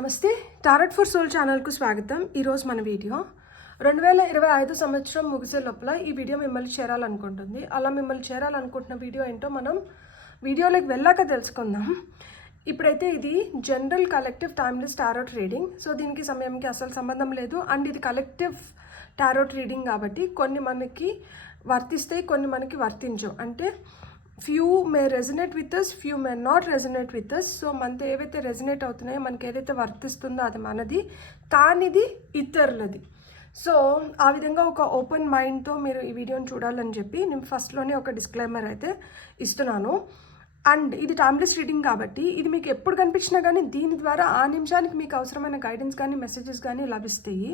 నమస్తే tarot for soul ఛానల్కు స్వాగతం. ఈరోజు మన వీడియో 2025 సంవత్సరం ముగిసే లోపల ఈ వీడియో మిమ్మల్ని చేరాలనుకుంటుంది. అలా మిమ్మల్ని చేరాలనుకుంటున్న వీడియో ఏంటో మనం వీడియోలోకి వెళ్ళాక తెలుసుకుందాం. ఇప్పుడైతే ఇది general collective timeless tarot reading. So దీనికి సమయంకి అసలు సంబంధం లేదు. అండ్ ఇది కలెక్టివ్ టారోట్ రీడింగ్ కాబట్టి కొన్ని మనకి వర్తిస్తాయి, కొన్ని మనకి వర్తించవు. అంటే few may resonate with us, few may not resonate with us. So మనతో ఏవైతే రెజనేట్ అవుతున్నాయో, మనకి ఏదైతే వర్తిస్తుందో అది మనది, కానిది ఇతరులది. సో ఆ విధంగా ఒక ఓపెన్ మైండ్తో మీరు ఈ వీడియోని చూడాలని చెప్పి నేను ఫస్ట్లోనే ఒక డిస్క్లైమర్ అయితే ఇస్తున్నాను. అండ్ ఇది టైమ్లెస్ రీడింగ్ కాబట్టి ఇది మీకు ఎప్పుడు కనిపించినా కానీ దీని ద్వారా ఆ నిమిషానికి మీకు అవసరమైన గైడెన్స్ కానీ మెసేజెస్ కానీ లభిస్తాయి.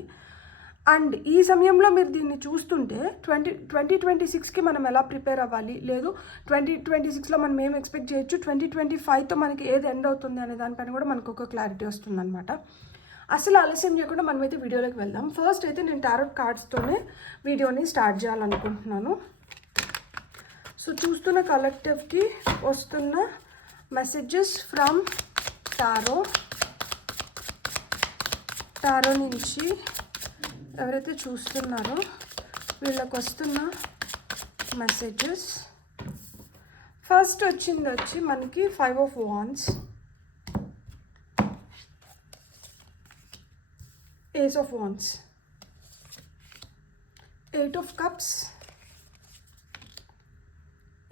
అండ్ ఈ సమయంలో మీరు దీన్ని చూస్తుంటే 2026కి మనం ఎలా ప్రిపేర్ అవ్వాలి, లేదు 2026లో మనం ఏం ఎక్స్పెక్ట్ చేయొచ్చు, 2025తో మనకి ఏది ఎండ్ అవుతుంది అనే దానిపైన కూడా మనకు ఒక క్లారిటీ వస్తుందన్నమాట. అసలు ఆలస్యం చేయకుండా మనమైతే వీడియోలోకి వెళ్దాం. ఫస్ట్ అయితే నేను టారోట్ కార్డ్స్తోనే వీడియోని స్టార్ట్ చేయాలనుకుంటున్నాను. సో చూస్తున్న కలెక్టివ్కి వస్తున్న మెసేజెస్ ఫ్రమ్ టారో నుంచి ఎవరైతే చూస్తున్నారో వీళ్ళకి వస్తున్న మెసేజెస్. ఫస్ట్ వచ్చి మనకి 5 of Wands, Ace of Wands, 8 of Cups,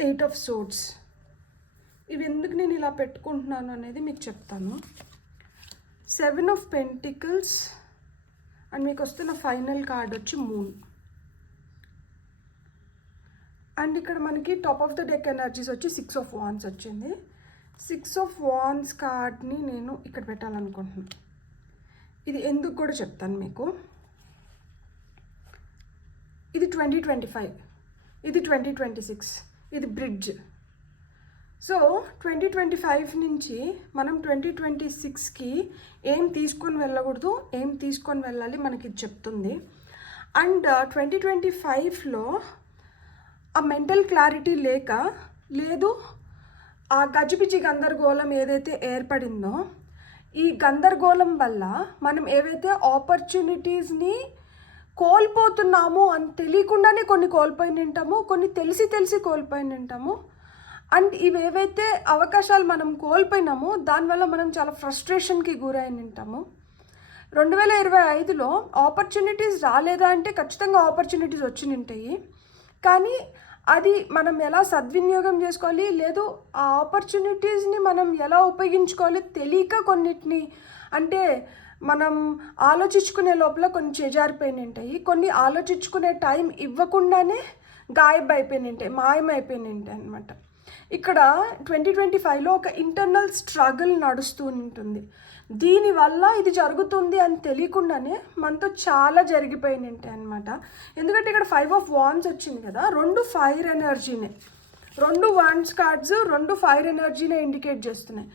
8 of Swords. ఇవి ఎందుకు నేను ఇలా పెట్టుకుంటున్నాను అనేది మీకు చెప్తాను. 7 of Pentacles అండ్ మీకు వస్తున్న ఫైనల్ కార్డ్ వచ్చి మూన్. అండ్ ఇక్కడ మనకి top of the deck energies వచ్చి 6 of Wands వచ్చింది. 6 of Wands కార్డ్ని నేను ఇక్కడ పెట్టాలనుకుంటున్నాను. ఇది ఎందుకు కూడా చెప్తాను మీకు. ఇది 2025, ఇది 2026, ఇది బ్రిడ్జ్. సో 2025 నుంచి మనం 2026కి ఏం తీసుకొని వెళ్ళకూడదు, ఏం తీసుకొని వెళ్ళాలి మనకి ఇది చెప్తుంది. అండ్ 2025లో ఆ మెంటల్ క్లారిటీ లేదు ఆ గజిబిజి గందరగోళం ఏదైతే ఏర్పడిందో, ఈ గందరగోళం వల్ల మనం ఏవైతే ఆపర్చునిటీస్ని కోల్పోతున్నామో అని తెలియకుండానే కొన్ని కోల్పోయి ఉంటాము, కొన్ని తెలిసి కోల్పోయి ఉంటాము. అండ్ ఇవేవైతే అవకాశాలు మనం కోల్పోయినామో దానివల్ల మనం చాలా ఫ్రస్ట్రేషన్కి గురైన ఉంటాము. 2025లో ఆపర్చునిటీస్ రాలేదా అంటే ఖచ్చితంగా ఆపర్చునిటీస్ వచ్చి ఉంటాయి. కానీ అది మనం ఎలా సద్వినియోగం చేసుకోవాలి, లేదు ఆ ఆపర్చునిటీస్ని మనం ఎలా ఉపయోగించుకోవాలి తెలియక కొన్నిటిని, అంటే మనం ఆలోచించుకునే లోపల కొన్ని చేజారిపోయి ఉంటాయి, కొన్ని ఆలోచించుకునే టైం ఇవ్వకుండానే గాయబైపోయి ఉంటాయి, మాయమైపోయి ఉంటాయి అనమాట. ఇక్కడ 2025లో ఒక ఇంటర్నల్ స్ట్రగుల్ నడుస్తూ ఉంటుంది. దీనివల్ల ఇది జరుగుతుంది అని తెలియకుండానే మనతో చాలా జరిగిపోయి ఉంటాయి అనమాట. ఎందుకంటే ఇక్కడ 5 of Wands వచ్చింది కదా, 2 ఫైర్ ఎనర్జీనే, 2 Wands కార్డ్స్ 2 ఫైర్ ఎనర్జీనే ఇండికేట్ చేస్తున్నాయి.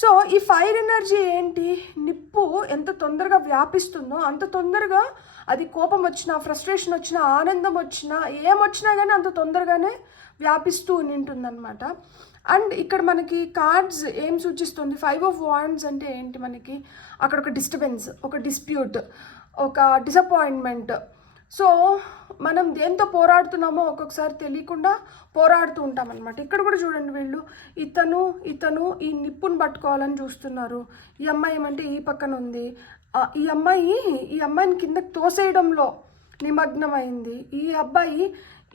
సో ఈ ఫైర్ ఎనర్జీ ఏంటి, నిప్పు ఎంత తొందరగా వ్యాపిస్తుందో అంత తొందరగా అది కోపం వచ్చినా, ఫ్రస్ట్రేషన్ వచ్చినా, ఆనందం వచ్చినా, ఏమొచ్చినా కానీ అంత తొందరగానే వ్యాపిస్తూ ఉంటుందన్నమాట. అండ్ ఇక్కడ మనకి కార్డ్స్ ఏం సూచిస్తుంది, 5 of Wands అంటే ఏంటి, మనకి అక్కడ ఒక డిస్టర్బెన్స్, ఒక డిస్ప్యూట్, ఒక డిసప్పాయింట్మెంట్. సో మనం దేంతో పోరాడుతున్నామో ఒక్కొక్కసారి తెలియకుండా పోరాడుతూ ఉంటాం అనమాట. ఇక్కడ కూడా చూడండి, వీళ్ళు ఇతను ఈ నిప్పును పట్టుకోవాలని చూస్తున్నారు. ఈ అమ్మాయి ఏమంటే ఈ పక్కన ఉంది, ఈ అమ్మాయిని కిందకి తోసేయడంలో నిమగ్నమైంది. ఈ అబ్బాయి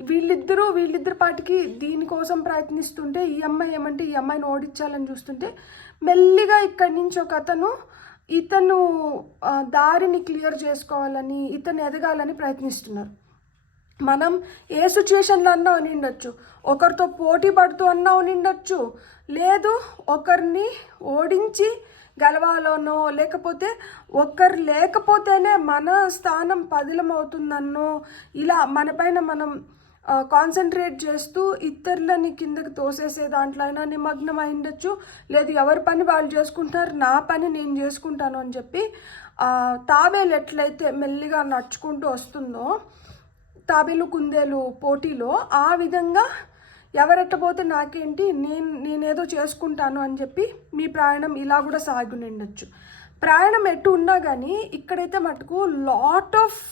వీళ్ళిద్దరు పాటికి దీనికోసం ప్రయత్నిస్తుంటే, ఈ అమ్మాయి ఏమంటే ఈ అమ్మాయిని ఓడించాలని చూస్తుంటే, మెల్లిగా ఇక్కడి నుంచి ఒక ఇతను దారిని క్లియర్ చేసుకోవాలని, ఇతను ఎదగాలని ప్రయత్నిస్తున్నారు. మనం ఏ సిచ్యువేషన్లో అన్నా ఉనిండొచ్చు, ఒకరితో పోటీ పడుతూ అన్నా ఉనిండొచ్చు, లేదు ఒకరిని ఓడించి గెలవాలనో, లేకపోతే ఒకరు లేకపోతేనే మన స్థానం పదిలం అవుతుందన్నో, ఇలా మన పైన మనం కాన్సన్ట్రేట్ చేస్తూ ఇతరులని కిందకి తోసేసే దాంట్లో అయినా నిమగ్నం అయి ఉండొచ్చు, లేదు ఎవరి పని వాళ్ళు చేసుకుంటారు, నా పని నేను చేసుకుంటాను అని చెప్పి తాబేలు ఎట్లయితే మెల్లిగా నడుచుకుంటూ వస్తుందో, తాబేలు కుందేలు పోటీలో, ఆ విధంగా ఎవరెట్టబోతే నాకేంటి, నేనేదో చేసుకుంటాను అని చెప్పి మీ ప్రయాణం ఇలా కూడా సాగి ఉండొచ్చు. ప్రయాణం ఎటు ఉన్నా కానీ ఇక్కడైతే మటుకు లాట్ ఆఫ్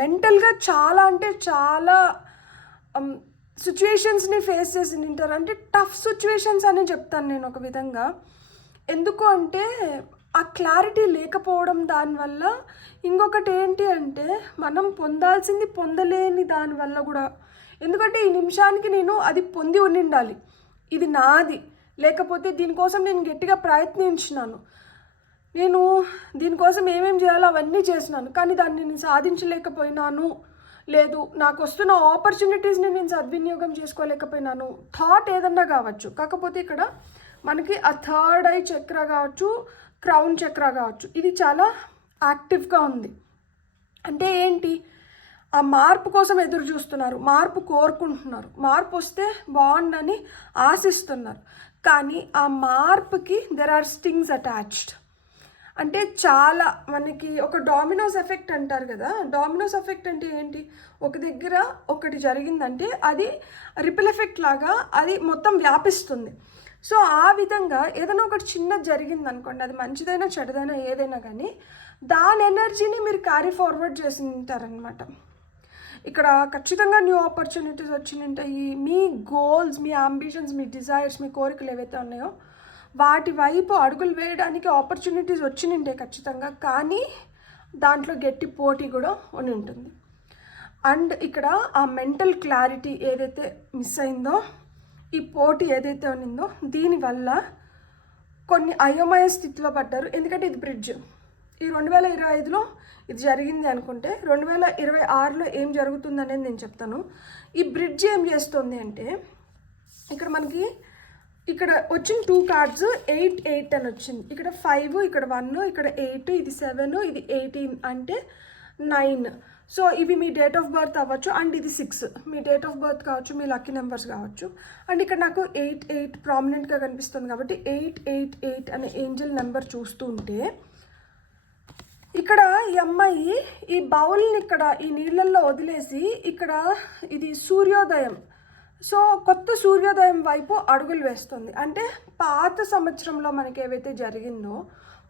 మెంటల్గా చాలా అంటే చాలా సిచ్యువేషన్స్ని ఫేస్ చేసి ఉంటారు. అంటే టఫ్ సిచ్యువేషన్స్ అని చెప్తాను నేను ఒక విధంగా. ఎందుకు అంటే ఆ క్లారిటీ లేకపోవడం దానివల్ల. ఇంకొకటి ఏంటి అంటే మనం పొందాల్సింది పొందలేని దానివల్ల కూడా. ఎందుకంటే ఈ నిమిషానికి నేను అది పొంది ఉండాలి, ఇది నాది, లేకపోతే దీనికోసం నేను గట్టిగా ప్రయత్నించినాను, నేను దీనికోసం ఏమేమి చేయాలో అవన్నీ చేసినాను, కానీ దాన్ని నేను సాధించలేకపోయినాను, లేదు నాకు వస్తున్న ఆపర్చునిటీస్ని నేను సద్వినియోగం చేసుకోలేకపోయినాను, థాట్ ఏదన్నా కావచ్చు. కాకపోతే ఇక్కడ మనకి ఆ థర్డ్ ఐ చక్ర కావచ్చు, క్రౌన్ చక్ర కావచ్చు, ఇది చాలా యాక్టివ్గా ఉంది. అంటే ఏంటి, ఆ మార్పు కోసం ఎదురు చూస్తున్నారు, మార్పు కోరుకుంటున్నారు, మార్పు వస్తే బాగుండని ఆశిస్తున్నారు. కానీ ఆ మార్పుకి దెర్ ఆర్ స్టింగ్స్ అటాచ్డ్. అంటే చాలా మనకి ఒక డామినోస్ ఎఫెక్ట్ అంటారు కదా. డామినోస్ ఎఫెక్ట్ అంటే ఏంటి, ఒక దగ్గర ఒకటి జరిగిందంటే అది రిపిల్ ఎఫెక్ట్ లాగా అది మొత్తం వ్యాపిస్తుంది. సో ఆ విధంగా ఏదైనా ఒకటి చిన్నది జరిగింది అనుకోండి, అది మంచిదైనా చెడుదైనా ఏదైనా కానీ దాని ఎనర్జీని మీరు క్యారీ ఫార్వర్డ్ చేసి ఉంటారనమాట. ఇక్కడ ఖచ్చితంగా న్యూ ఆపర్చునిటీస్ వచ్చి ఉంటాయి. మీ గోల్స్, మీ అంబిషన్స్, మీ డిజైర్స్, మీ కోరికలు ఏవైతే ఉన్నాయో వాటి వైపు అడుగులు వేయడానికి ఆపర్చునిటీస్ వచ్చి ఉంటాయి ఖచ్చితంగా. కానీ దాంట్లో గట్టి పోటీ కూడా ఉండి ఉంటుంది. అండ్ ఇక్కడ ఆ మెంటల్ క్లారిటీ ఏదైతే మిస్ అయిందో, ఈ పోటీ ఏదైతే ఉన్నిందో, దీనివల్ల కొన్ని అయోమయ స్థితిలో పడ్డారు. ఎందుకంటే ఇది బ్రిడ్జ్. ఈ 2025లో ఇది జరిగింది అనుకుంటే 2026లో ఏం జరుగుతుందనేది నేను చెప్తాను. ఈ బ్రిడ్జ్ ఏం చేస్తుంది అంటే, ఇక్కడ మనకి ఇక్కడ వచ్చిన 2 కార్డ్స్ 8, 8 అని వచ్చింది. ఇక్కడ 5, ఇక్కడ 1, ఇక్కడ 8, ఇది 7, ఇది 18 అంటే 9. సో ఇవి మీ డేట్ ఆఫ్ బర్త్ అవ్వచ్చు, అండ్ ఇది 6 మీ డేట్ ఆఫ్ బర్త్ కావచ్చు, మీ లక్కీ నెంబర్స్ కావచ్చు. అండ్ ఇక్కడ నాకు 8, 8 ప్రామినెంట్గా కనిపిస్తుంది కాబట్టి 8, 8, 8 అనే ఏంజల్ నెంబర్ చూస్తూ ఉంటే, ఇక్కడ ఈ అమ్మాయి ఈ బౌల్ని ఇక్కడ ఈ నీళ్ళల్లో వదిలేసి ఇక్కడ ఇది సూర్యోదయం, సో కొత్త సూర్యోదయం వైపు అడుగులు వేస్తుంది. అంటే పాత సంవత్సరంలో మనకి ఏవైతే జరిగిందో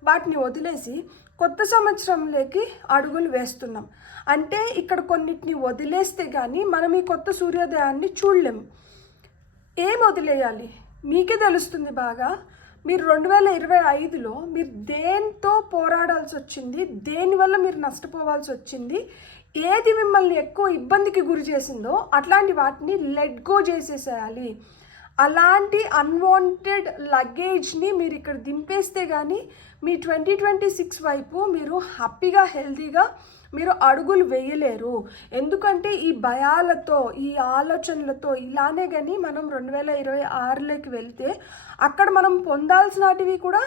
వాటిని వదిలేసి కొత్త సంవత్సరంలోకి అడుగులు వేస్తున్నాం. అంటే ఇక్కడ కొన్నిటిని వదిలేస్తే కానీ మనం ఈ కొత్త సూర్యోదయాన్ని చూడలేము. ఏం వదిలేయాలి మీకే తెలుస్తుంది బాగా. మీరు 2025లో మీరు దేంతో పోరాడాల్సి వచ్చింది, దేనివల్ల మీరు నష్టపోవాల్సి వచ్చింది, ఏది మిమ్మల్ని ఎక్కువ ఇబ్బందికి గురి చేసిందో అట్లాంటి వాటిని లెట్ గో చేసేసేయాలి. అలాంటి అన్వాంటెడ్ లగేజ్ని మీరు ఇక్కడ దింపేస్తే కానీ మీ 2026 వైపు మీరు హ్యాపీగా హెల్తీగా మీరు అడుగులు వేయలేరు. ఎందుకంటే ఈ భయాలతో, ఈ ఆలోచనలతో ఇలానే కానీ మనం 2026లోకి వెళ్తే అక్కడ మనం పొందాల్సినటివి కూడా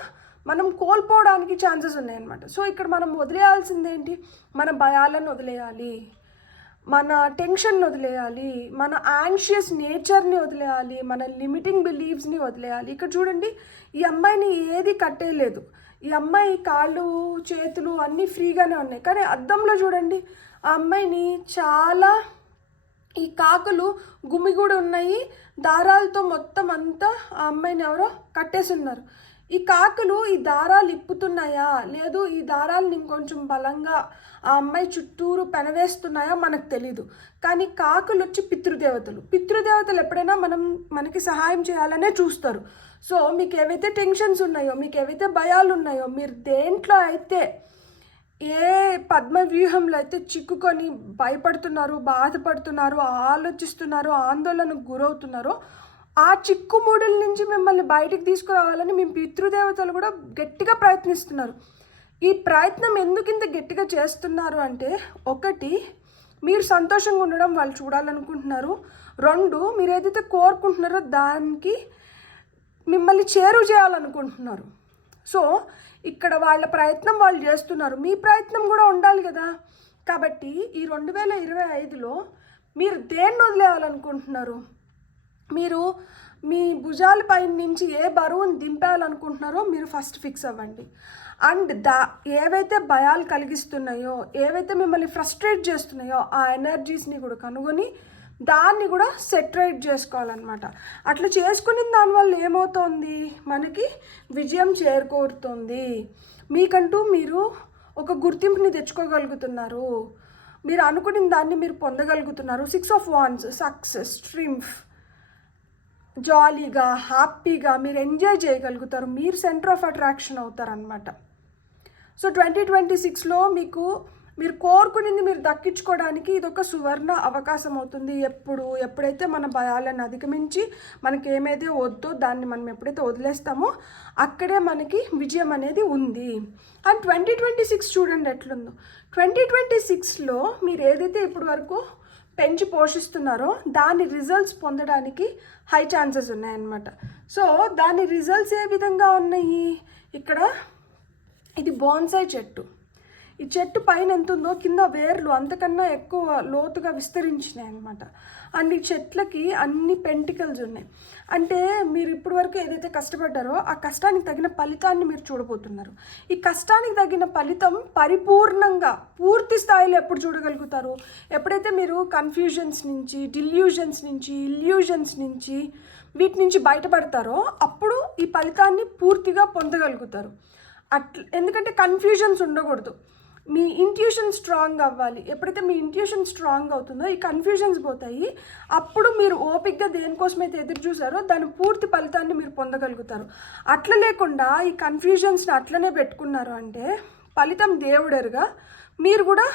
మనం కోల్పోవడానికి ఛాన్సెస్ ఉన్నాయన్నమాట. సో ఇక్కడ మనం వదిలేయాల్సింది ఏంటి, మన భయాలను వదిలేయాలి, మన టెన్షన్ వదిలేయాలి, మన యాంగ్షియస్ నేచర్ని వదిలేయాలి, మన లిమిటింగ్ బిలీవ్స్ని వదిలేయాలి. ఇక్కడ చూడండి, ఈ అమ్మాయిని ఏది కట్టేయలేదు. ఈ అమ్మాయి కాళ్ళు చేతులు అన్నీ ఫ్రీగానే ఉన్నాయి. కానీ అద్దంలో చూడండి, ఆ అమ్మాయిని చాలా ఈ కాకులు గుమిగూడి ఉన్నాయి, దారాలతో మొత్తం అంతా ఆ అమ్మాయిని ఎవరో కట్టేసి ఉన్నారు. ఈ కాకులు ఈ దారాలు ఇప్పుతున్నాయా, లేదు ఈ దారాలను ఇంకొంచెం బలంగా ఆ అమ్మాయి చుట్టూరు పెనవేస్తున్నాయా మనకు తెలీదు. కానీ కాకులు వచ్చి పితృదేవతలు ఎప్పుడైనా మనకి సహాయం చేయాలనే చూస్తారు. సో మీకు ఏవైతే టెన్షన్స్ ఉన్నాయో, మీకు ఏవైతే భయాలు ఉన్నాయో, మీరు దేంట్లో అయితే ఏ పద్మవ్యూహంలో అయితే చిక్కుకొని భయపడుతున్నారు, బాధపడుతున్నారు, ఆలోచిస్తున్నారు, ఆందోళనకు గురవుతున్నారో ఆ చిక్కుముడుల నుంచి మిమ్మల్ని బయటికి తీసుకురావాలని మీ పితృదేవతలు కూడా గట్టిగా ప్రయత్నిస్తున్నారు. ఈ ప్రయత్నం ఎందుకు ఇంత గట్టిగా చేస్తున్నారు అంటే, 1 మీరు సంతోషంగా ఉండడం వాళ్ళు చూడాలనుకుంటున్నారు, 2 మీరు ఏదైతే కోరుకుంటున్నారో దానికి మిమ్మల్ని చేరువ చేయాలనుకుంటున్నారు. సో ఇక్కడ వాళ్ళ ప్రయత్నం వాళ్ళు చేస్తున్నారు, మీ ప్రయత్నం కూడా ఉండాలి కదా. కాబట్టి ఈ 2025లో మీరు దేన్ని వదిలేయాలనుకుంటున్నారు, మీరు మీ భుజాలపై నుంచి ఏ బరువును దింపాలనుకుంటున్నారో మీరు ఫస్ట్ ఫిక్స్ అవ్వండి. అండ్ ఏవైతే భయాలు కలిగిస్తున్నాయో, ఏవైతే మిమ్మల్ని ఫ్రస్ట్రేట్ చేస్తున్నాయో ఆ ఎనర్జీస్ని కూడా కనుగొని దాన్ని కూడా సెటరేట్ చేసుకోవాలన్నమాట. అట్లా చేసుకుని దానివల్ల ఏమవుతుంది, మనకి విజయం చేకూరుతుంది. మీకంటూ మీరు ఒక గుర్తింపుని తెచ్చుకోగలుగుతున్నారు, మీరు అనుకున్న దాన్ని మీరు పొందగలుగుతున్నారు. 6 of Wands, సక్సెస్, ట్రింఫ్, జాలీగా హ్యాపీగా మీరు ఎంజాయ్ చేయగలుగుతారు. మీరు సెంటర్ ఆఫ్ అట్రాక్షన్ అవుతారనమాట. సో 2026లో మీరు కోరుకునింది మీరు దక్కించుకోవడానికి ఇదొక సువర్ణ అవకాశం అవుతుంది. ఎప్పుడైతే మన భయాలను అధిగమించి మనకి ఏమైతే వద్దో దాన్ని మనం ఎప్పుడైతే వదిలేస్తామో అక్కడే మనకి విజయం అనేది ఉంది. అండ్ 2026 చూడండి ఎట్లుందో. 2026లో మీరు ఏదైతే ఇప్పటి వరకు పెంచి పోషిస్తున్నారో దాని రిజల్ట్స్ పొందడానికి హై ఛాన్సెస్ ఉన్నాయన్నమాట. సో దాని రిజల్ట్స్ ఏ విధంగా ఉన్నాయి, ఇక్కడ ఇది బోన్సాయ్ చెట్టు. ఈ చెట్టు పైన ఎంత ఉందో కింద వేర్లు అంతకన్నా ఎక్కువ లోతుగా విస్తరించినాయి అనమాట. అండ్ ఈ చెట్లకి అన్ని పెంటికల్స్ ఉన్నాయి. అంటే మీరు ఇప్పటి వరకు ఏదైతే కష్టపడ్డారో ఆ కష్టానికి తగిన ఫలితాన్ని మీరు చూడబోతున్నారు. ఈ కష్టానికి తగిన ఫలితం పరిపూర్ణంగా పూర్తి స్థాయిలో ఎప్పుడు చూడగలుగుతారు, ఎప్పుడైతే మీరు కన్ఫ్యూజన్స్ నుంచి, డిల్యూజన్స్ నుంచి, ఇల్యూజన్స్ నుంచి వీటి నుంచి బయటపడతారో అప్పుడు ఈ ఫలితాన్ని పూర్తిగా పొందగలుగుతారు. ఎందుకంటే కన్ఫ్యూజన్స్ ఉండకూడదు, మీ ఇంట్యూషన్ స్ట్రాంగ్ అవ్వాలి. ఎప్పుడైతే మీ ఇంట్యూషన్ స్ట్రాంగ్ అవుతుందో ఈ కన్ఫ్యూజన్స్ పోతాయి. అప్పుడు మీరు ఓపిక్గా దేనికోసమైతే ఎదురు చూసారో దాని పూర్తి ఫలితాన్ని మీరు పొందగలుగుతారు. అట్లా లేకుండా ఈ కన్ఫ్యూజన్స్ని అట్లనే పెట్టుకున్నారు అంటే ఫలితం దేవుడెరుగా మీరు కూడా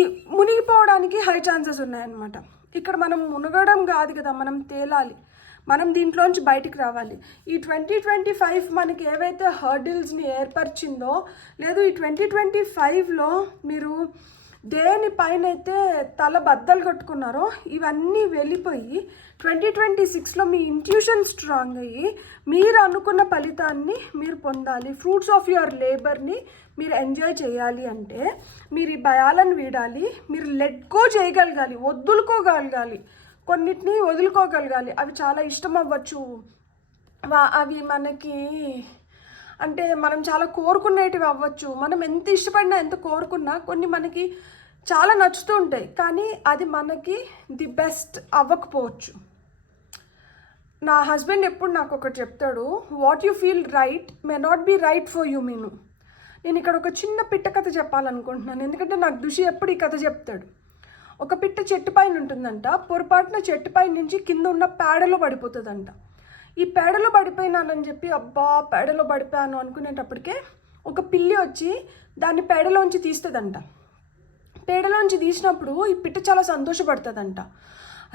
ఈ మునిగిపోవడానికి హై ఛాన్సెస్ ఉన్నాయన్నమాట. ఇక్కడ మనం మునగడం కాదు కదా, మనం తేలాలి, మనం దీంట్లోంచి బయటికి రావాలి. ఈ 2025 మనకి ఏవైతే హర్డిల్స్ని ఏర్పరిచిందో, లేదు ఈ 2025లో మీరు దేనిపైన అయితే తల బద్దలు కట్టుకున్నారో ఇవన్నీ వెళ్ళిపోయి 2026లో మీ ఇంట్యూషన్ స్ట్రాంగ్ అయ్యి మీరు అనుకున్న ఫలితాన్ని మీరు పొందాలి. ఫ్రూట్స్ ఆఫ్ యువర్ లేబర్ని మీరు ఎంజాయ్ చేయాలి అంటే మీరు ఈ భయాలను వీడాలి, మీరు లెట్ గో చేయగలగాలి, వదులుకోగలగాలి, కొన్నిటిని వదులుకోగలగాలి. అవి చాలా ఇష్టం అవ్వచ్చు, అవి మనకి అంటే మనం చాలా కోరుకునేటివి అవ్వచ్చు. మనం ఎంత ఇష్టపడినా ఎంత కోరుకున్నా కొన్ని మనకి చాలా నచ్చుతూ ఉంటాయి, కానీ అది మనకి ది బెస్ట్ అవ్వకపోవచ్చు. నా హస్బెండ్ ఎప్పుడు నాకు ఒకటి చెప్తాడు, what you feel right may not be right for you మీను. నేను ఇక్కడ ఒక చిన్న పిట్ట కథ చెప్పాలనుకుంటున్నాను, ఎందుకంటే నాకు దుషి ఎప్పుడు ఈ కథ చెప్తాడు. ఒక పిట్ట చెట్టు పైన ఉంటుందంట, పొరపాటున చెట్టు పైన నుంచి కింద ఉన్న పేడలో పడిపోతుందంట. ఈ పేడలో పడిపోయినానని చెప్పి అబ్బా పేడలో పడిపోయాను అనుకునేటప్పటికే ఒక పిల్లి వచ్చి దాన్ని పేడలోంచి తీస్తుందంట. పేడలోంచి తీసినప్పుడు ఈ పిట్ట చాలా సంతోషపడుతుందంట.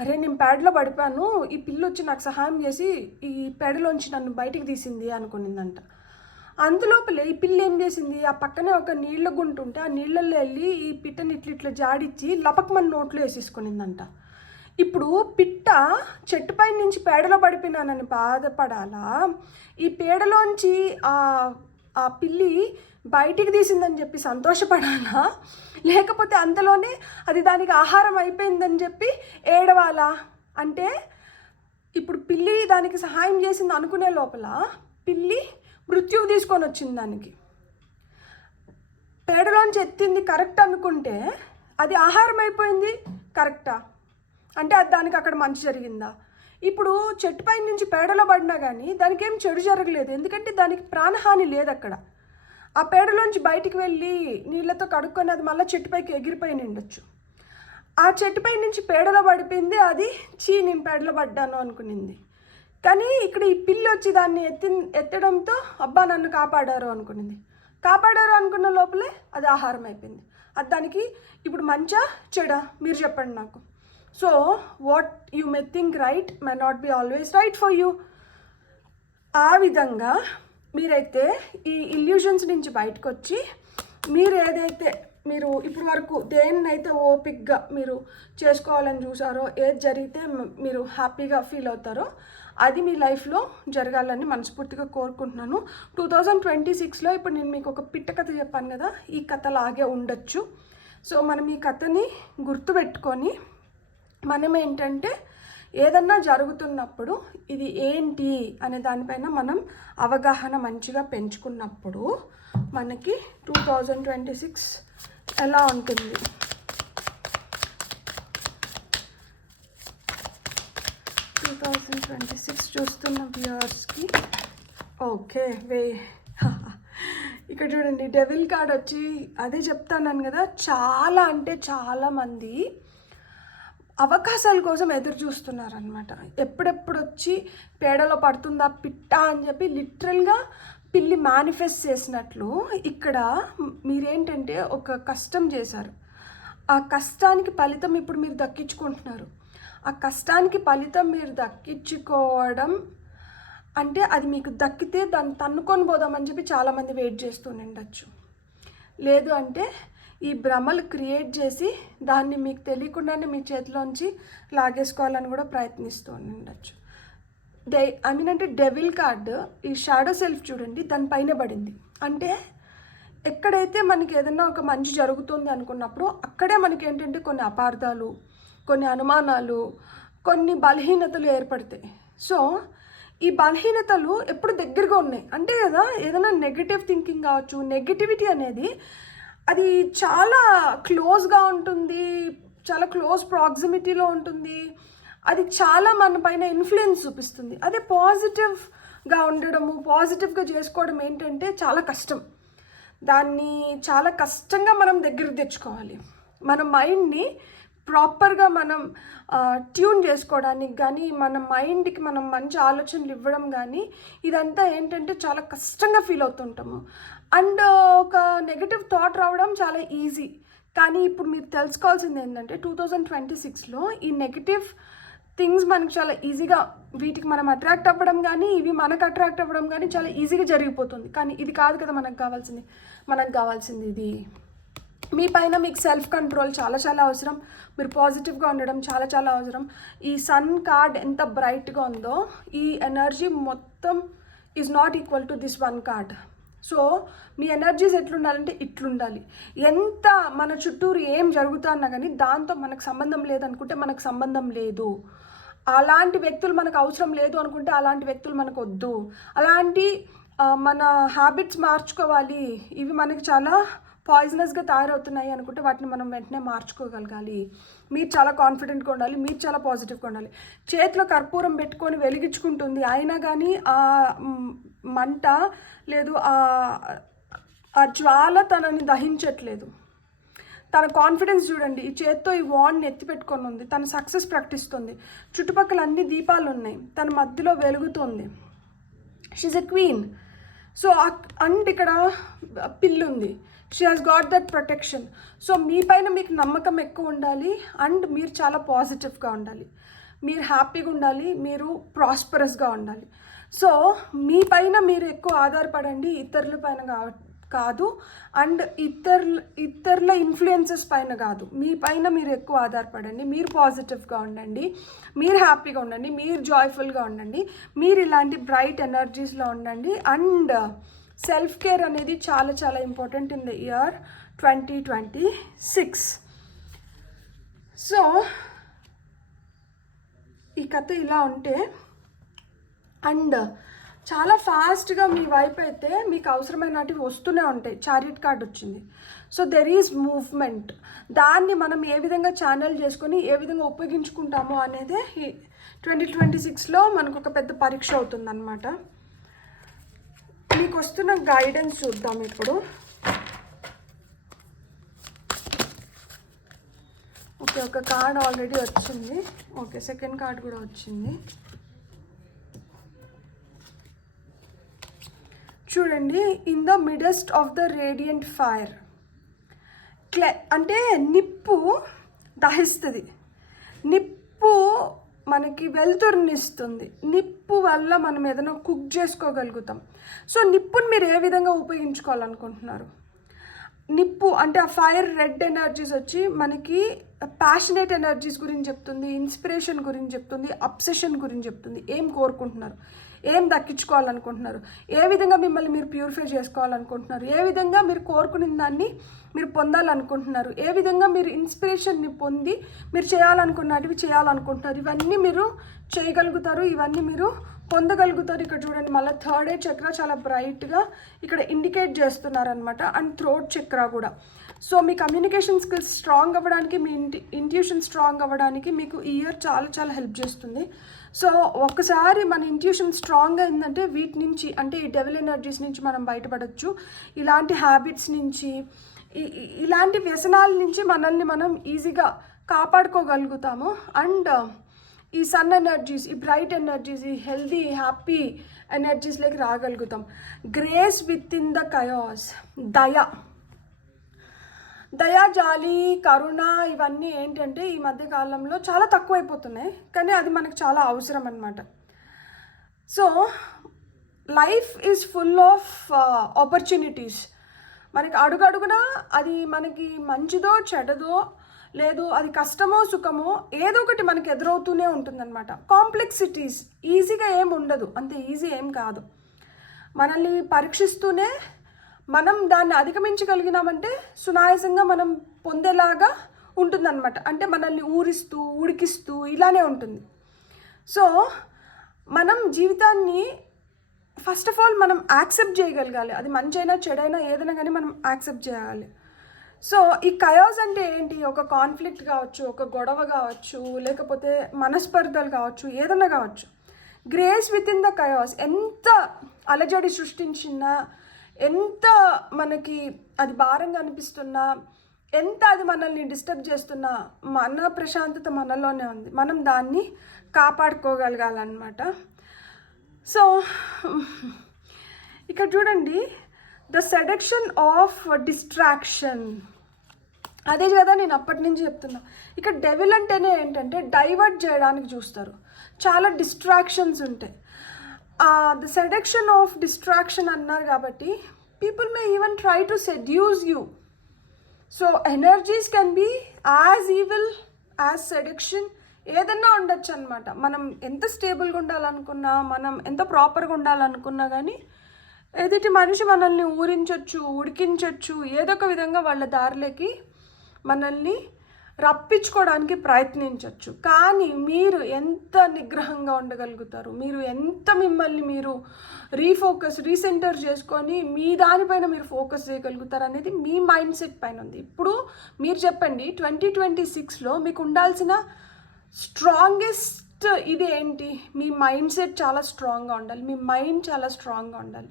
అరే నేను పేడలో పడిపోయాను, ఈ పిల్లి వచ్చి నాకు సహాయం చేసి ఈ పేడలోంచి నన్ను బయటికి తీసింది అనుకునిందంట. అందులోపలే ఈ పిల్లి ఏం చేసింది, ఆ పక్కనే ఒక నీళ్ళ గుంట ఉంటే ఆ నీళ్ళల్లో వెళ్ళి ఈ పిట్టని ఇట్లా జాడిచ్చి లపక్మని నోట్లో వేసేసుకునిందంట. ఇప్పుడు పిట్ట చెట్టుపై నుంచి పేడలో పడిపోయినానని బాధపడాలా, ఈ పేడలోంచి ఆ పిల్లి బయటికి తీసిందని చెప్పి సంతోషపడాలా, లేకపోతే అంతలోనే అది దానికి ఆహారం అయిపోయిందని చెప్పి ఏడవాలా? అంటే ఇప్పుడు పిల్లి దానికి సహాయం చేసింది అనుకునే లోపల పిల్లి మృత్యువు తీసుకొని వచ్చింది. దానికి పేడలోంచి ఎత్తింది కరెక్ట్ అనుకుంటే అది ఆహారం అయిపోయింది కరెక్టా? అంటే అది దానికి అక్కడ మంచి జరిగిందా? ఇప్పుడు చెట్టుపై నుంచి పేడలో పడినా కానీ దానికి ఏం చెడు జరగలేదు, ఎందుకంటే దానికి ప్రాణహాని లేదు. అక్కడ ఆ పేడలోంచి బయటికి వెళ్ళి నీళ్ళతో కడుక్కొని అది మళ్ళీ చెట్టుపైకి ఎగిరిపోయి ఉండొచ్చు. ఆ చెట్టుపై నుంచి పేడలో పడిపోయింది, అది నేను పేడలో పడ్డాను అనుకునింది. కానీ ఇక్కడ ఈ పిల్లి వచ్చి దాన్ని ఎత్తడంతో అబ్బా నన్ను కాపాడారు అనుకునింది. కాపాడారు అనుకున్న లోపలే అది ఆహారం అయిపోయింది. అది దానికి ఇప్పుడు మంచా చెడా మీరు చెప్పండి నాకు. So what you may think right may not be always right for you. ఆ విధంగా మీరైతే ఈ ఇల్యూషన్స్ నుంచి బయటకు వచ్చి మీరు ఏదైతే మీరు ఇప్పటి వరకు దేన్నైతే ఓపిక్గా మీరు చేసుకోవాలని చూసారో, ఏది జరిగితే మీరు హ్యాపీగా ఫీల్ అవుతారో అది మీ లైఫ్లో జరగాలని మనస్ఫూర్తిగా కోరుకుంటున్నాను. 2026లో ఇప్పుడు నేను మీకు ఒక పిట్ట కథ చెప్పాను కదా, ఈ కథ లాగే ఉండొచ్చు. సో మనం ఈ కథని గుర్తుపెట్టుకొని మనం ఏంటంటే ఏదన్నా జరుగుతున్నప్పుడు ఇది ఏంటి అనే దానిపైన మనం అవగాహన మంచిగా పెంచుకున్నప్పుడు మనకి 2026 ఎలా ఉంటుంది. 2026 చూస్తున్న వ్యూవర్స్కి ఓకే ఇక్కడ చూడండి డెవిల్ కార్డ్ వచ్చి అదే చెప్తాను కదా, చాలా అంటే చాలామంది అవకాశాల కోసం ఎదురు చూస్తున్నారనమాట. ఎప్పుడెప్పుడు వచ్చి పేడలో పడుతుందా పిట్ట అని చెప్పి లిటరల్గా పిల్లి మేనిఫెస్ట్ చేసినట్లు ఇక్కడ మీరేంటంటే ఒక కష్టం చేశారు, ఆ కష్టానికి ఫలితం ఇప్పుడు మీరు దక్కించుకుంటున్నారు. ఆ కష్టానికి ఫలితం మీరు దక్కించుకోవడం అంటే అది మీకు దక్కితే దాన్ని తన్నుకొని పోదామని చెప్పి చాలామంది వెయిట్ చేస్తూ ఉండొచ్చు. లేదు అంటే ఈ భ్రమలు క్రియేట్ చేసి దాన్ని మీకు తెలియకుండానే మీ చేతిలోంచి లాగేసుకోవాలని కూడా ప్రయత్నిస్తూ ఉండొచ్చు. అంటే డెవిల్ కార్డ్ ఈ షాడో సెల్ఫ్ చూడండి దానిపైన పడింది. అంటే ఎక్కడైతే మనకి ఏదైనా ఒక మంచి జరుగుతుంది అనుకున్నప్పుడు అక్కడే మనకి ఏంటంటే కొన్ని అపార్థాలు, కొన్ని అనుమానాలు, కొన్ని బలహీనతలు ఏర్పడతాయి. సో ఈ బలహీనతలు ఎప్పుడు దగ్గరగా ఉన్నాయి అంటే కదా, ఏదైనా నెగిటివ్ థింకింగ్ కావచ్చు, నెగిటివిటీ అనేది అది చాలా క్లోజ్గా ఉంటుంది, చాలా క్లోజ్ ప్రాక్సిమిటీలో ఉంటుంది, అది చాలా మన పైన ఇన్ఫ్లుయెన్స్ చూపిస్తుంది. అదే పాజిటివ్గా ఉండడము, పాజిటివ్గా చేసుకోవడం ఏంటంటే చాలా కష్టం. దాన్ని చాలా కష్టంగా మనం దగ్గరికి తెచ్చుకోవాలి. మన మైండ్ని ప్రాపర్గా మనం ట్యూన్ చేసుకోవడానికి కానీ, మన మైండ్కి మనం మంచి ఆలోచనలు ఇవ్వడం కానీ ఇదంతా ఏంటంటే చాలా కష్టంగా ఫీల్ అవుతుంటాము. అండ్ ఒక నెగటివ్ థాట్ రావడం చాలా ఈజీ. కానీ ఇప్పుడు మీరు తెలుసుకోవాల్సింది ఏంటంటే 2026లో ఈ నెగటివ్ థింగ్స్ మనకు చాలా ఈజీగా వీటికి మనం అట్రాక్ట్ అవ్వడం కానీ, ఇవి మనకు అట్రాక్ట్ అవ్వడం కానీ చాలా ఈజీగా జరిగిపోతుంది. కానీ ఇది కాదు కదా మనకు కావాల్సింది ఇది మీ పైన మీకు సెల్ఫ్ కంట్రోల్ చాలా చాలా అవసరం. మీరు పాజిటివ్గా ఉండడం చాలా చాలా అవసరం. ఈ సన్ కార్డ్ ఎంత బ్రైట్గా ఉందో ఈ ఎనర్జీ మొత్తం is not equal to this one card. So మీ ఎనర్జీస్ ఎట్లుండాలంటే ఇట్లుండాలి. ఎంత మన చుట్టూరు ఏం జరుగుతున్నా కానీ దాంతో మనకు సంబంధం లేదనుకుంటే మనకు సంబంధం లేదు. అలాంటి వ్యక్తులు మనకు అవసరం లేదు అనుకుంటే అలాంటి వ్యక్తులు మనకు వద్దు. అలాంటి మన హ్యాబిట్స్ మార్చుకోవాలి, ఇవి మనకి చాలా పాయిజనస్గా తయారవుతున్నాయి అనుకుంటే వాటిని మనం వెంటనే మార్చుకోగలగాలి. మీరు చాలా కాన్ఫిడెంట్గా ఉండాలి, మీరు చాలా పాజిటివ్గా ఉండాలి. చేతిలో కర్పూరం పెట్టుకొని వెలిగించుకుంటుంది అయినా కానీ ఆ మంట లేదు, ఆ జ్వాల తనని దహించట్లేదు. తన కాన్ఫిడెన్స్ చూడండి, ఈ చేత్తో ఈ వాండ్ని ఎత్తి పెట్టుకొని ఉంది, తన సక్సెస్ ప్రకటిస్తుంది. చుట్టుపక్కల అన్ని దీపాలు ఉన్నాయి, తన మధ్యలో వెలుగుతుంది. She's a queen. So and ఇక్కడ పిల్లు ఉంది, she has got that protection. So మీ పైన మీకు నమ్మకం ఎక్కువ ఉండాలి అండ్ మీరు చాలా పాజిటివ్గా ఉండాలి, మీరు హ్యాపీగా ఉండాలి, మీరు ప్రాస్పరస్గా ఉండాలి. సో మీ పైన మీరు ఎక్కువ ఆధారపడండి, ఇతరుల పైన కాదు, అండ్ ఇతరుల ఇన్ఫ్లుయెన్సెస్ పైన కాదు, మీ పైన మీరు ఎక్కువ ఆధారపడండి. మీరు పాజిటివ్గా ఉండండి, మీరు హ్యాపీగా ఉండండి, మీరు జాయ్ఫుల్గా ఉండండి, మీరు ఇలాంటి బ్రైట్ ఎనర్జీస్లో ఉండండి. అండ్ సెల్ఫ్ కేర్ అనేది చాలా చాలా important in the year 2026. So ఈ కథ ఇలా ఉంటే అండ్ చాలా ఫాస్ట్గా మీ వైపు అయితే మీకు అవసరమైనవి వస్తూనే ఉంటాయి. చారియట్ కార్డ్ వచ్చింది. So there is movement. దాన్ని మనం ఏ విధంగా ఛానల్ చేసుకొని ఏ విధంగా ఉపయోగించుకుంటామో అనేది 2026లో మనకు ఒక పెద్ద పరీక్ష అవుతుందన్నమాట. మీకు వస్తున్న గైడెన్స్ చూద్దాం ఇప్పుడు. ఓకే, ఒక కార్డ్ ఆల్రెడీ వచ్చింది. ఓకే, సెకండ్ కార్డ్ కూడా వచ్చింది. చూడండి, in the midst of the radiant fire. అంటే నిప్పు దహిస్తుంది, నిప్పు మనకి వెలుతురునిస్తుంది, నిప్పు వల్ల మనం ఏదైనా కుక్ చేసుకోగలుగుతాం. సో నిప్పుని మీరు ఏ విధంగా ఉపయోగించుకోవాలనుకుంటున్నారు? నిప్పు అంటే ఆ ఫైర్ రెడ్ ఎనర్జీస్ వచ్చి మనకి ప్యాషనేట్ ఎనర్జీస్ గురించి చెప్తుంది, ఇన్స్పిరేషన్ గురించి చెప్తుంది, అబ్సెషన్ గురించి చెప్తుంది. ఏం కోరుకుంటున్నారు, ఏం దక్కించుకోవాలనుకుంటున్నారు, ఏ విధంగా మిమ్మల్ని మీరు ప్యూరిఫై చేసుకోవాలనుకుంటున్నారు, ఏ విధంగా మీరు కోరుకునే దాన్ని మీరు పొందాలనుకుంటున్నారు, ఏ విధంగా మీరు ఇన్స్పిరేషన్ని పొంది మీరు చేయాలనుకున్నటివి చేయాలనుకుంటున్నారు. ఇవన్నీ మీరు చేయగలుగుతారు, ఇవన్నీ మీరు పొందగలుగుతారు. ఇక్కడ చూడండి మళ్ళీ థర్డ్ ఐ చక్ర చాలా బ్రైట్గా ఇక్కడ ఇండికేట్ చేస్తున్నారనమాట. అండ్ థ్రోట్ చక్ర కూడా. సో మీ కమ్యూనికేషన్ స్కిల్స్ స్ట్రాంగ్ అవ్వడానికి, మీ ఇంట్యూషన్ స్ట్రాంగ్ అవ్వడానికి మీకు ఈ ఇయర్ చాలా చాలా హెల్ప్ చేస్తుంది. సో ఒక్కసారి మన ఇంట్యూషన్ స్ట్రాంగ్ అయిందంటే వీటి నుంచి, అంటే ఈ డెవిల్ ఎనర్జీస్ నుంచి మనం బయటపడవచ్చు. ఇలాంటి హ్యాబిట్స్ నుంచి, ఇలాంటి వ్యసనాల నుంచి మనల్ని మనం ఈజీగా కాపాడుకోగలుగుతాము. అండ్ ఈ సన్ ఎనర్జీస్, ఈ బ్రైట్ ఎనర్జీస్, ఈ హెల్దీ హ్యాపీ ఎనర్జీస్లోకి రాగలుగుతాం. Grace within the chaos. దయ, జాలి, కరుణ ఇవన్నీ ఏంటంటే ఈ మధ్య కాలంలో చాలా తక్కువైపోతున్నాయి, కానీ అది మనకు చాలా అవసరం అన్నమాట. So life is full of opportunities. మనకి అడుగడుగునా అది మనకి మంచిదో చెడ్డదో, లేదు అది కష్టమో సుఖమో ఏదో ఒకటి మనకి ఎదురవుతూనే ఉంటుందన్నమాట. కాంప్లెక్సిటీస్ ఈజీగా ఏం ఉండదు, అంత ఈజీ ఏం కాదు. మనల్ని పరీక్షిస్తూనే మనం దాన్ని అధిగమించగలిగినామంటే సునాయాసంగా మనం పొందేలాగా ఉంటుందన్నమాట. అంటే మనల్ని ఊరిస్తూ ఉడికిస్తూ ఇలానే ఉంటుంది. సో మనం జీవితాన్ని ఫస్ట్ ఆఫ్ ఆల్ మనం యాక్సెప్ట్ చేయగలగాలి. అది మంచైనా చెడైనా ఏదైనా కానీ మనం యాక్సెప్ట్ చేయాలి. సో ఈ కయాస్ అంటే ఏంటి? ఒక కాన్ఫ్లిక్ట్ కావచ్చు, ఒక గొడవ కావచ్చు, లేకపోతే మనస్పర్ధలు కావచ్చు, ఏదైనా కావచ్చు. Grace within the chaos. ఎంత అలజడి సృష్టించినా, ఎంత మనకి అది భారంగా అనిపిస్తున్నా, ఎంత అది మనల్ని డిస్టర్బ్ చేస్తున్నా, మన ప్రశాంతత మనలోనే ఉంది. మనం దాన్ని కాపాడుకోగలగాలన్నమాట. సో ఇక్కడ చూడండి, ద సెడక్షన్ ఆఫ్ డిస్ట్రాక్షన్. అదే కదా నేను అప్పటి నుంచి చెప్తున్నా. ఇక డెవిల్ అంటేనే ఏంటంటే డైవర్ట్ చేయడానికి చూస్తారు, చాలా డిస్ట్రాక్షన్స్ ఉంటాయి. ద సెడక్షన్ ఆఫ్ డిస్ట్రాక్షన్ అన్నారు కాబట్టి people may even try to seduce you. So energies can be as evil as seduction. ఏదన్నా ఉండొచ్చు అనమాట. మనం ఎంత స్టేబుల్గా ఉండాలనుకున్నా, మనం ఎంత ప్రాపర్గా ఉండాలనుకున్నా కానీ ఎదుటి మనిషి మనల్ని ఊరించవచ్చు, ఉడికించవచ్చు, ఏదో ఒక విధంగా వాళ్ళ దారిలోకి మనల్ని రప్పించుకోవడానికి ప్రయత్నించవచ్చు. కానీ మీరు ఎంత నిగ్రహంగా ఉండగలుగుతారు, మీరు ఎంత మిమ్మల్ని మీరు రీసెంటర్ చేసుకొని మీ దానిపైన మీరు ఫోకస్ చేయగలుగుతారు అనేది మీ మైండ్ సెట్ పైన ఉంది. ఇప్పుడు మీరు చెప్పండి, 2026లో మీకు ఉండాల్సిన స్ట్రాంగెస్ట్ ఇది ఏంటి? మీ మైండ్ సెట్ చాలా స్ట్రాంగ్గా ఉండాలి, మీ మైండ్ చాలా స్ట్రాంగ్గా ఉండాలి.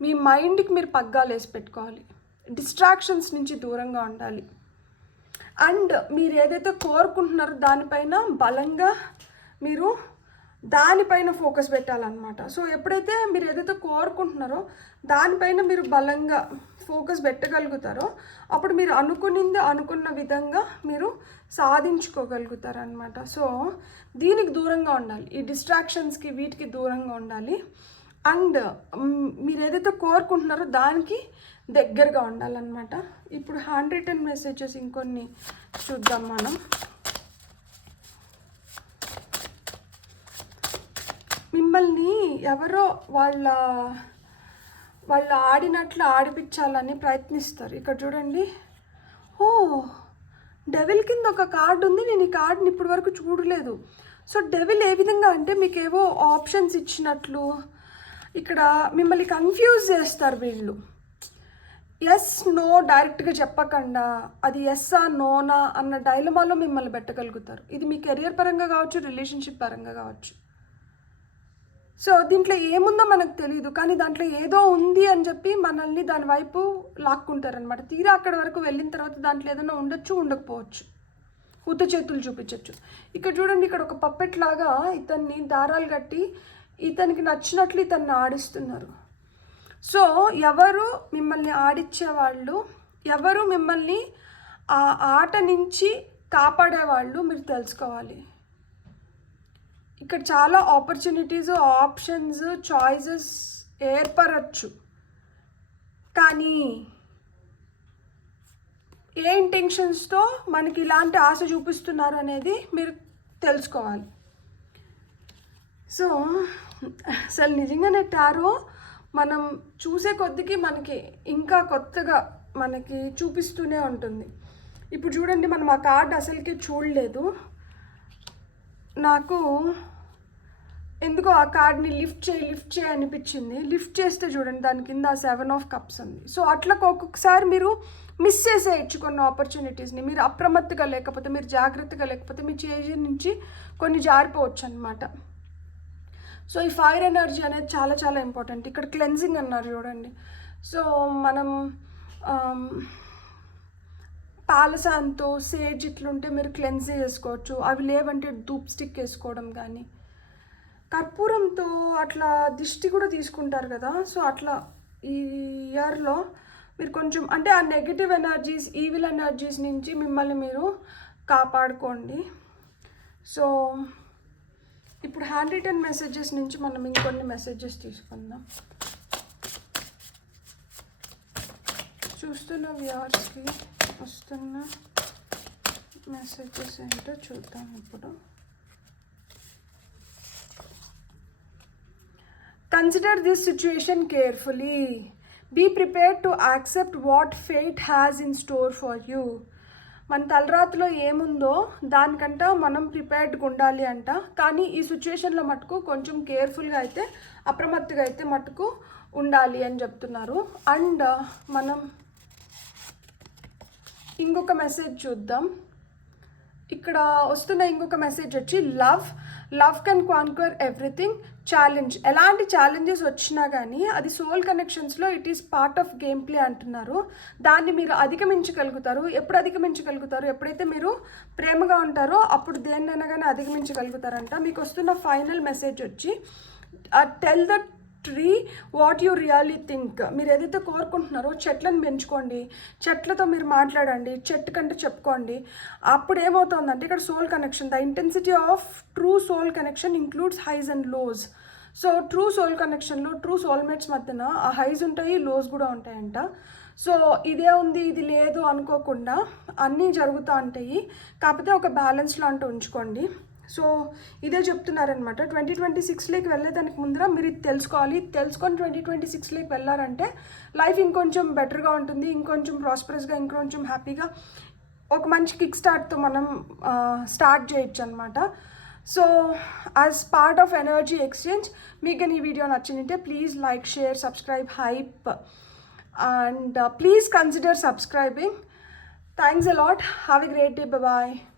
మీ మైండ్కి మీరు పగ్గాలు వేసి పెట్టుకోవాలి, డిస్ట్రాక్షన్స్ నుంచి దూరంగా ఉండాలి. అండ్ మీరు ఏదైతే కోరుకుంటున్నారో దానిపైన బలంగా మీరు దానిపైన ఫోకస్ పెట్టాలన్నమాట. సో ఎప్పుడైతే మీరు ఏదైతే కోరుకుంటున్నారో దానిపైన మీరు బలంగా ఫోకస్ పెట్టగలుగుతారో అప్పుడు మీరు అనుకున్న విధంగా మీరు సాధించుకోగలుగుతారనమాట. సో దీనికి దూరంగా ఉండాలి, ఈ డిస్ట్రాక్షన్స్కి వీటికి దూరంగా ఉండాలి. అండ్ మీరు ఏదైతే కోరుకుంటున్నారో దానికి దగ్గరగా ఉండాలన్నమాట. ఇప్పుడు హ్యాండ్ రిటన్ మెసేజెస్ ఇంకొన్ని చూద్దాం మనం. మిమ్మల్ని ఎవరో వాళ్ళు ఆడినట్లు ఆడిపించాలని ప్రయత్నిస్తారు. ఇక్కడ చూడండి, ఓ డెవిల్ కింద ఒక కార్డు ఉంది, నేను ఈ కార్డుని ఇప్పటి వరకు చూడలేదు. సో డెవిల్ ఏ విధంగా అంటే మీకు ఏవో ఆప్షన్స్ ఇచ్చినట్లు ఇక్కడ మిమ్మల్ని కన్ఫ్యూజ్ చేస్తారు వీళ్ళు. ఎస్ నో డైరెక్ట్గా చెప్పకుండా అది ఎస్సా నోనా అన్న డైలమాలో మిమ్మల్ని పెట్టగలుగుతారు. ఇది మీ కెరియర్ పరంగా కావచ్చు, రిలేషన్షిప్ పరంగా కావచ్చు. సో దీంట్లో ఏముందో మనకు తెలియదు, కానీ దాంట్లో ఏదో ఉంది అని చెప్పి మనల్ని దాని వైపు లాక్కుంటారనమాట. తీరా అక్కడి వరకు వెళ్ళిన తర్వాత దాంట్లో ఏదైనా ఉండొచ్చు, ఉండకపోవచ్చు, ఉత్త చేతులు చూపించవచ్చు. ఇక్కడ చూడండి, ఇక్కడ ఒక పప్పెట్ లాగా ఇతన్ని దారాలు కట్టి ఇతనికి నచ్చినట్లు ఇతన్ని ఆడిస్తున్నారు. సో ఎవరు మిమ్మల్ని ఆడిచ్చేవాళ్ళు, ఎవరు మిమ్మల్ని ఆ ఆట నుంచి కాపాడేవాళ్ళు మీరు తెలుసుకోవాలి. ఇక్కడ చాలా ఆపర్చునిటీస్, ఆప్షన్స్, చాయిసెస్ ఏర్పరచ్చు, కానీ ఏ ఇంటెన్షన్స్తో మనకి ఇలాంటి ఆశ చూపిస్తున్నారు అనేది మీరు తెలుసుకోవాలి. సో అసలు నిజంగానే టారో మనం చూసే కొద్దికి మనకి ఇంకా కొత్తగా మనకి చూపిస్తూనే ఉంటుంది. ఇప్పుడు చూడండి, మనం ఆ కార్డు అసలుకి చూడలేదు. నాకు ఎందుకో ఆ కార్డ్ని లిఫ్ట్ చేయి అనిపించింది. లిఫ్ట్ చేస్తే చూడండి దాని కింద 7 ఆఫ్ కప్స్ ఉంది. సో అట్లా ఒక్కొక్కసారి మీరు మిస్ చేసేయచ్చు కొన్ని ఆపర్చునిటీస్ని. మీరు అప్రమత్తగా లేకపోతే, మీరు జాగ్రత్తగా లేకపోతే మీ చేయి నుంచి కొన్ని జారిపోవచ్చు అనమాట. సో ఈ ఫైర్ ఎనర్జీ అనేది చాలా చాలా ఇంపార్టెంట్. ఇక్కడ క్లెన్జింగ్ అన్నారు చూడండి. సో మనం పాలసాంతో సేజ్ ఇట్లుంటే మీరు క్లెన్స్ చేసుకోవచ్చు. అవి లేవంటే ధూప్ స్టిక్ వేసుకోవడం కానీ, కర్పూరంతో అట్లా దిష్టి కూడా తీసుకుంటారు కదా. సో అట్లా ఈ ఇయర్లో మీరు కొంచెం అంటే ఆ నెగిటివ్ ఎనర్జీస్, ఈవిల్ ఎనర్జీస్ నుంచి మిమ్మల్ని మీరు కాపాడుకోండి. సో ఇప్పుడు హ్యాండ్ రిటన్ మెసేజెస్ నుంచి మనం ఇంకొన్ని మెసేజెస్ తీసుకుందాం. చూస్తున్న వ్యూవర్స్కి వస్తున్న మెసేజెస్ ఏంటో చూద్దాం ఇప్పుడు. Consider this situation carefully. Be prepared to accept what fate has in store for you. మన తలరాత్రిలో ఏముందో దానికంట మనం ప్రిపేర్డ్గా ఉండాలి అంట. కానీ ఈ సిచ్యువేషన్లో మటుకు కొంచెం కేర్ఫుల్గా అయితే, అప్రమత్తగా అయితే మటుకు ఉండాలి అని చెప్తున్నారు. అండ్ మనం ఇంకొక మెసేజ్ చూద్దాం. ఇక్కడ వస్తున్న ఇంకొక మెసేజ్ వచ్చి love can conquer everything. Challenge, ఎలాంటి ఛాలెంజెస్ వచ్చినా కానీ అది సోల్ కనెక్షన్స్లో it is part of game play అంటున్నారు. దాన్ని మీరు అధిగమించగలుగుతారు. ఎప్పుడు అధిగమించగలుగుతారు? ఎప్పుడైతే మీరు ప్రేమగా ఉంటారో అప్పుడు దేన్నైనా కానీ అధిగమించగలుగుతారంట. మీకు వస్తున్న ఫైనల్ మెసేజ్ వచ్చి tell the tree what you really think. మీరు ఏదైతే కోరుకుంటున్నారో చెట్లను పెంచుకోండి, చెట్లతో మీరు మాట్లాడండి, చెట్టు కంటే చెప్పుకోండి. అప్పుడు ఏమవుతుందంటే ఇక్కడ soul connection, the intensity of true soul connection includes highs and lows. So true soul కనెక్షన్లో ట్రూ సోల్మేట్స్ మధ్యన ఆ హైస్ ఉంటాయి, లోస్ కూడా ఉంటాయంట. సో ఇదే ఉంది ఇది లేదు అనుకోకుండా అన్నీ జరుగుతూ ఉంటాయి. కాకపోతే ఒక బ్యాలెన్స్లో అంటూ ఉంచుకోండి. సో ఇదే చెప్తున్నారనమాట. 2026లోకి వెళ్ళేదానికి ముందర మీరు ఇది తెలుసుకోవాలి. తెలుసుకొని 2026లోకి వెళ్ళారంటే లైఫ్ ఇంకొంచెం బెటర్గా ఉంటుంది, ఇంకొంచెం ప్రాస్పరస్గా, ఇంకొంచెం హ్యాపీగా, ఒక మంచి కిక్ స్టార్ట్తో మనం స్టార్ట్ చేయొచ్చు అనమాట. So as part of energy exchange మీకు ఈ వీడియో నచ్చినట్టే please like, share, subscribe, hype, and please consider subscribing. Thanks a lot. Have a great day. Bye bye.